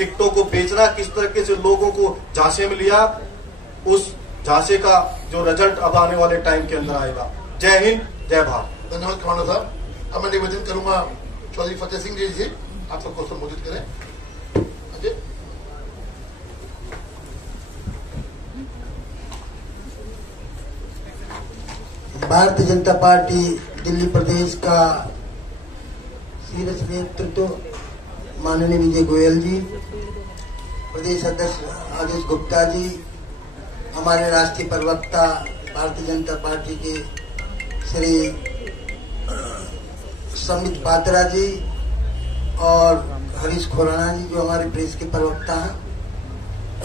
टिकटों को बेचना, किस तरीके से लोगों को झांसे में लिया, उस झांसे का जो रिजल्ट अब आने वाले टाइम के अंदर आएगा। जय हिंद, जय भारत। धन्यवाद कमांडर साहब। अब मैं निवेदन करूंगा चौधरी फतेह सिंह जी से आप सबको संबोधित करें। अजय। भारतीय जनता पार्टी दिल्ली प्रदेश का शीर्ष नेतृत्व माननीय विजय गोयल जी, प्रदेश अध्यक्ष आदेश गुप्ता जी, हमारे राष्ट्रीय प्रवक्ता भारतीय जनता पार्टी के श्री संबित पात्रा जी और हरीश खुराना जी जो हमारे प्रेस के प्रवक्ता हैं,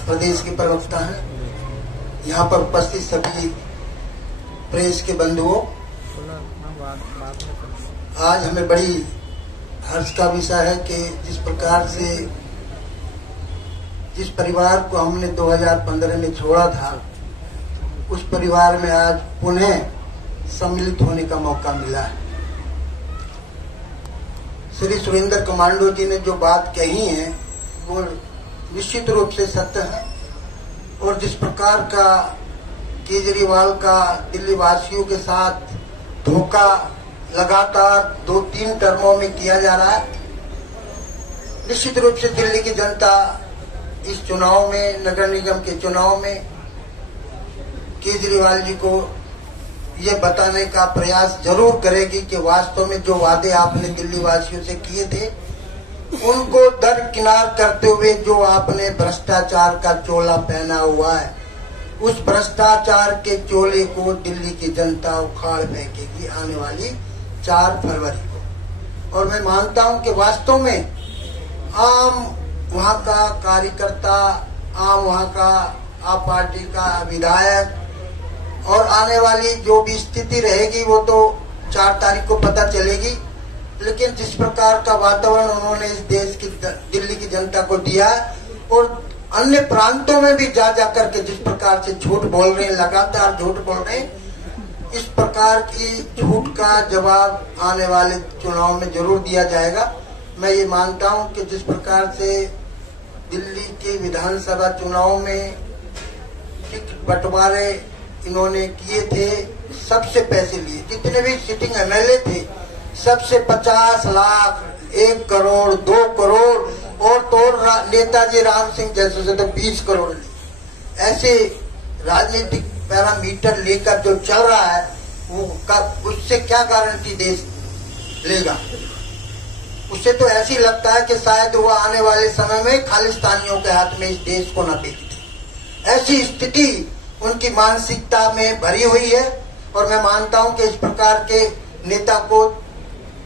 प्रदेश के प्रवक्ता हैं, यहाँ पर उपस्थित सभी प्रेस के बंधुओं, आज हमें बड़ी हर्ष का विषय है कि जिस प्रकार से जिस परिवार को हमने 2015 में छोड़ा था, उस परिवार में आज पुनः सम्मिलित होने का मौका मिला है। श्री सुरेंद्र कमांडो जी ने जो बात कही है वो निश्चित रूप से सत्य है, और जिस प्रकार का केजरीवाल का दिल्ली वासियों के साथ धोखा लगातार 2-3 टर्मों में किया जा रहा है, निश्चित रूप से दिल्ली की जनता इस चुनाव में, नगर निगम के चुनाव में केजरीवाल जी को ये बताने का प्रयास जरूर करेगी कि वास्तव में जो वादे आपने दिल्ली वासियों से किए थे उनको दरकिनार करते हुए जो आपने भ्रष्टाचार का चोला पहना हुआ है, उस भ्रष्टाचार के चोले को दिल्ली की जनता उखाड़ फेंकेगी आने वाली 4 फरवरी को। और मैं मानता हूं कि वास्तव में आम वहां का कार्यकर्ता, आम वहां का आप पार्टी का विधायक, और आने वाली जो भी स्थिति रहेगी वो तो 4 तारीख को पता चलेगी, लेकिन जिस प्रकार का वातावरण उन्होंने इस देश की दिल्ली की जनता को दिया और अन्य प्रांतों में भी जा करके जिस प्रकार से झूठ बोल रहे हैं, लगातार झूठ बोल रहे हैं, इस प्रकार की झूठ का जवाब आने वाले चुनाव में जरूर दिया जाएगा। मैं ये मानता हूं कि जिस प्रकार से दिल्ली के विधानसभा चुनाव में टिकट बंटवारे इन्होंने किए थे, सबसे पैसे लिए, जितने भी सिटिंग एमएलए थे सबसे 50 लाख, 1 करोड़, 2 करोड़, और तो नेताजी राम सिंह जैसे से तो 20 करोड़ लिए। ऐसे राजनीतिक पैरामीटर लेकर जो चल रहा है वो उससे क्या गारंटी देश लेगा? उससे तो ऐसी लगता है कि शायद वो आने वाले समय में खालिस्तानियों के हाथ में इस देश को न बेच दे। ऐसी स्थिति उनकी मानसिकता में भरी हुई है, और मैं मानता हूं कि इस प्रकार के नेता को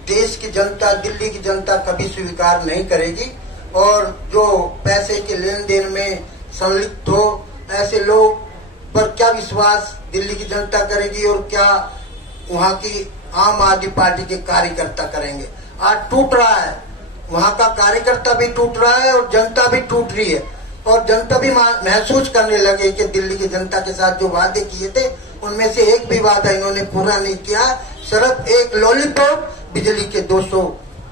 देश की जनता, दिल्ली की जनता कभी स्वीकार नहीं करेगी, और जो पैसे के लेन देन में संलिप्त हो ऐसे लोग पर क्या विश्वास दिल्ली की जनता करेगी और क्या वहां की आम आदमी पार्टी के कार्यकर्ता करेंगे? आज टूट रहा है, वहां का कार्यकर्ता भी टूट रहा है और जनता भी टूट रही है, और जनता भी महसूस करने लगे कि दिल्ली की जनता के साथ जो वादे किए थे उनमें से एक भी वादा इन्होंने पूरा नहीं किया। सिर्फ एक लॉलीपॉप बिजली के 200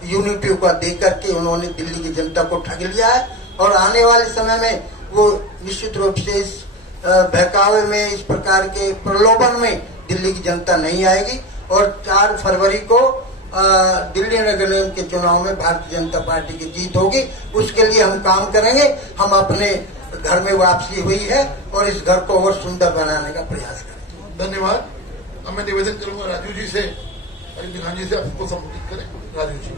यूनिटों का देकर के उन्होंने दिल्ली की जनता को ठग लिया है, और आने वाले समय में वो निश्चित रूप से इस बहकावे में, इस प्रकार के प्रलोभन में दिल्ली की जनता नहीं आएगी, और 4 फरवरी को दिल्ली नगर निगम के चुनाव में भारतीय जनता पार्टी की जीत होगी। उसके लिए हम काम करेंगे। हम अपने घर में वापसी हुई है और इस घर को और सुंदर बनाने का प्रयास करेंगे। धन्यवाद। अब मैं निवेदन करूंगा राजू जी से, अरिंद खान जी से आपको संबोधित करें। राजू जी।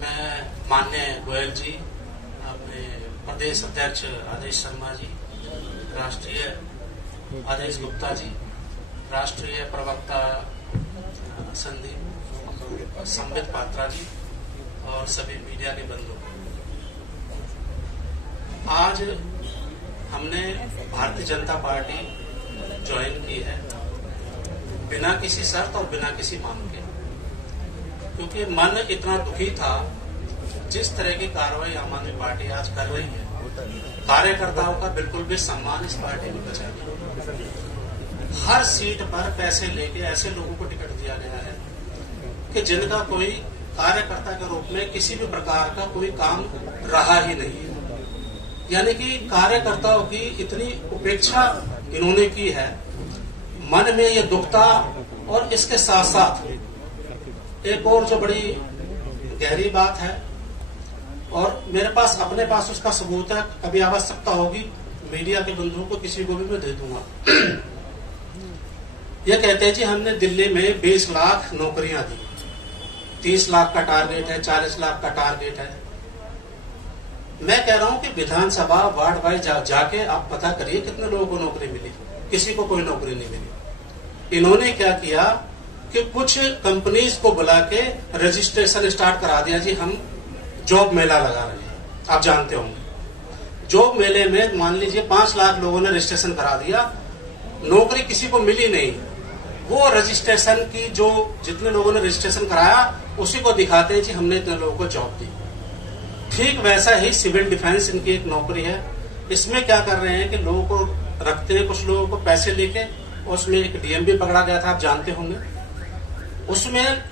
मैं माननीय गोयल जी, अपने प्रदेश अध्यक्ष आदेश शर्मा जी, राष्ट्रीय आदेश गुप्ता जी, राष्ट्रीय प्रवक्ता संबित पात्रा जी और सभी मीडिया के बंधु, आज हमने भारतीय जनता पार्टी ज्वाइन की है बिना किसी शर्त और बिना किसी मांग के, क्योंकि मन इतना दुखी था जिस तरह की कार्रवाई आम आदमी पार्टी आज कर रही है। कार्यकर्ताओं का बिल्कुल भी सम्मान इस पार्टी में बचा नहीं। हर सीट पर पैसे लेके ऐसे लोगों को टिकट दिया गया है कि जिनका कोई कार्यकर्ता के रूप में किसी भी प्रकार का कोई काम रहा ही नहीं है। यानी कि कार्यकर्ताओं की इतनी उपेक्षा इन्होंने की है, मन में ये दुखता। और इसके साथ साथ एक और जो बड़ी गहरी बात है, और मेरे पास अपने पास उसका सबूत है, कभी आवश्यकता होगी मीडिया के बंधुओं को किसी को भी मैं दे दूंगा। ये कहते हैं जी हमने दिल्ली में 20 लाख नौकरियां दी, 30 लाख का टारगेट है, 40 लाख का टारगेट है। मैं कह रहा हूं कि विधानसभा वार्ड वाइज जाके आप पता करिए कितने लोगों को नौकरी मिली। किसी को कोई नौकरी नहीं मिली। इन्होंने क्या किया कि कुछ कंपनीज को बुला के रजिस्ट्रेशन स्टार्ट करा दिया जी, हम जॉब मेला लगा रहे हैं। आप जानते होंगे जॉब मेले में मान लीजिए 5 लाख लोगों ने रजिस्ट्रेशन करा दिया, नौकरी किसी को मिली नहीं। वो रजिस्ट्रेशन की जो जितने लोगों ने रजिस्ट्रेशन कराया उसी को दिखाते हैं जी हमने इतने लोगों को जॉब दी। ठीक वैसा ही सिविल डिफेंस इनकी एक नौकरी है। इसमें क्या कर रहे हैं कि लोगों को रखते हैं, कुछ लोगों को पैसे लेके। उसमें एक डीएम भी पकड़ा गया था, आप जानते होंगे। उसमें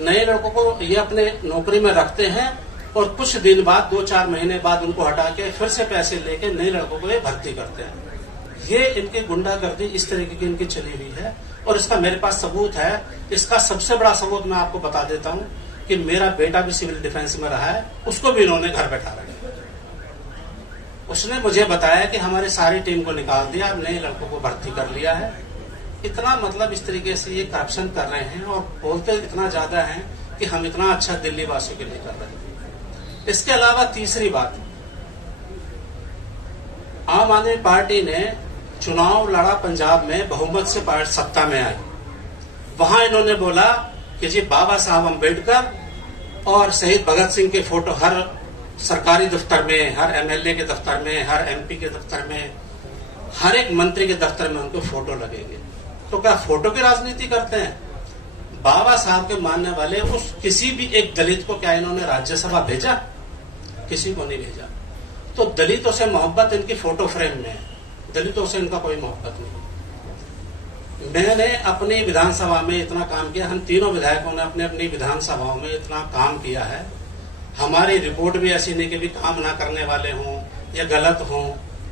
नए लड़कों को ये अपने नौकरी में रखते हैं और कुछ दिन बाद 2-4 महीने बाद उनको हटा के फिर से पैसे लेके नए लड़कों को ये भर्ती करते हैं। ये इनकी गुंडागर्दी इस तरीके की इनकी चली हुई है और इसका मेरे पास सबूत है। इसका सबसे बड़ा सबूत मैं आपको बता देता हूं कि मेरा बेटा भी सिविल डिफेंस में रहा है, उसको भी इन्होंने घर बैठा रखा। उसने मुझे बताया कि हमारी सारी टीम को निकाल दिया, नए लड़कों को भर्ती कर लिया है। इतना मतलब इस तरीके से ये करप्शन कर रहे हैं और बोलते इतना ज्यादा है कि हम इतना अच्छा दिल्ली वासियों के लिए कर रहे हैं। इसके अलावा तीसरी बात, आम आदमी पार्टी ने चुनाव लड़ा पंजाब में, बहुमत से पार्टी सत्ता में आई। वहां इन्होंने बोला कि जी बाबा साहब अम्बेडकर और शहीद भगत सिंह के फोटो हर सरकारी दफ्तर में, हर एमएलए के दफ्तर में, हर एमपी के दफ्तर में, हर एक मंत्री के दफ्तर में उनको फोटो लगेंगे। तो क्या फोटो की राजनीति करते हैं? बाबा साहब के मानने वाले उस किसी भी एक दलित को क्या इन्होंने राज्यसभा भेजा? किसी को नहीं भेजा। तो दलितों से मोहब्बत इनकी फोटो फ्रेम में है, दलितों से इनका कोई मोहब्बत नहीं। मैंने अपनी विधानसभा में इतना काम किया, हम तीनों विधायकों ने अपने अपनी विधानसभाओं में इतना काम किया है। हमारी रिपोर्ट भी ऐसी नहीं कि भी काम ना करने वाले हों या गलत हों,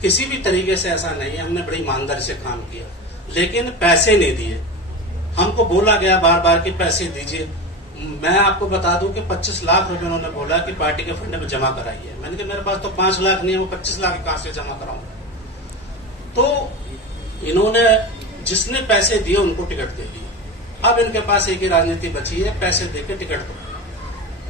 किसी भी तरीके से ऐसा नहीं है। हमने बड़ी ईमानदारी से काम किया, लेकिन पैसे नहीं दिए। हमको बोला गया बार बार कि पैसे दीजिए। मैं आपको बता दूं कि 25 लाख रुपए उन्होंने बोला कि पार्टी के फंड में जमा कराइए। मैंने कहा मेरे पास तो 5 लाख नहीं है, वो 25 लाख कहां से जमा कराऊंगा? तो इन्होंने जिसने पैसे दिए उनको टिकट दे दिए। अब इनके पास एक ही राजनीति बची है, पैसे देके टिकट दो।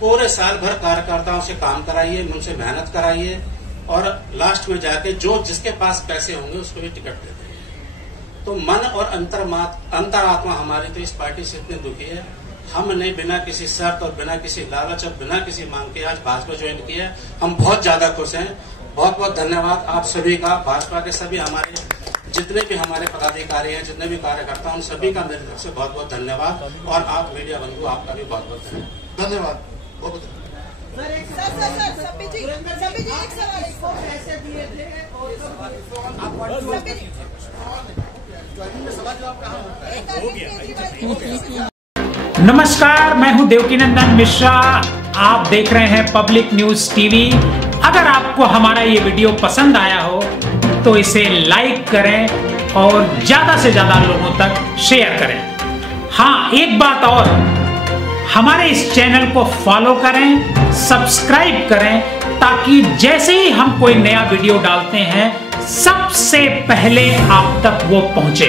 पूरे साल भर कार्यकर्ताओं से काम कराइए, उनसे मेहनत कराइए और लास्ट में जाके जो जिसके पास पैसे होंगे उसको भी टिकट दे देंगे। तो मन और अंतरात्मा हमारी तो इस पार्टी से इतनी दुखी है। हमने बिना किसी शर्त और बिना किसी लालच और बिना किसी मांग के आज भाजपा ज्वाइन किया है। हम बहुत ज्यादा खुश हैं। बहुत बहुत धन्यवाद आप सभी का, भाजपा के सभी हमारे जितने भी हमारे पदाधिकारी हैं, जितने भी कार्यकर्ता, उन सभी का मेरी तरफ से बहुत बहुत धन्यवाद। और आप मीडिया बंधु, आपका भी बहुत बहुत धन्यवाद। बहुत नमस्कार, मैं हूं देवकीनंदन मिश्रा। आप देख रहे हैं पब्लिक न्यूज टीवी। अगर आपको हमारा ये वीडियो पसंद आया हो तो इसे लाइक करें और ज्यादा से ज्यादा लोगों तक शेयर करें। हाँ, एक बात और, हमारे इस चैनल को फॉलो करें, सब्सक्राइब करें, ताकि जैसे ही हम कोई नया वीडियो डालते हैं सबसे पहले आप तक वो पहुंचे।